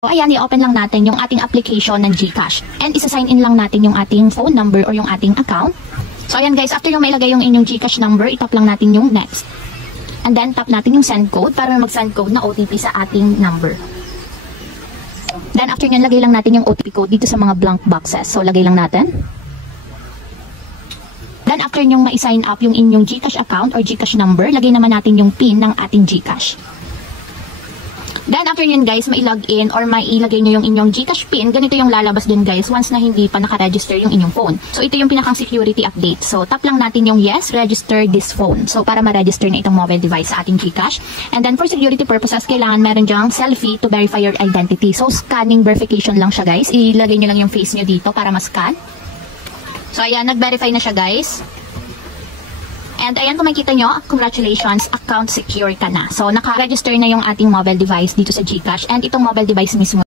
So, ayan, i-open lang natin yung ating application ng GCash. And isa-sign in lang natin yung ating phone number or yung ating account. So, ayan guys, after yung mailagay yung inyong GCash number, itap lang natin yung next. And then, tap natin yung send code para mag-send code na OTP sa ating number. Then, after nyan, lagay lang natin yung OTP code dito sa mga blank boxes. So, lagay lang natin. Then, after nyong ma-sign up yung inyong GCash account or GCash number, lagay naman natin yung PIN ng ating GCash. Then, after yun guys, mai-login or mailagay nyo yung inyong GCash PIN, ganito yung lalabas din guys once na hindi pa naka-register yung inyong phone. So, ito yung pinakang security update. So, tap lang natin yung yes, register this phone. So, para ma-register na itong mobile device sa ating GCash. And then, for security purposes, kailangan meron dyang selfie to verify your identity. So, scanning verification lang siya guys. Ilagay nyo lang yung face nyo dito para ma-scan. So, ayan, nag-verify na siya guys. And ayan, kung makikita nyo, congratulations, account secure ka na. So, naka-register na yung ating mobile device dito sa GCash. And itong mobile device mismo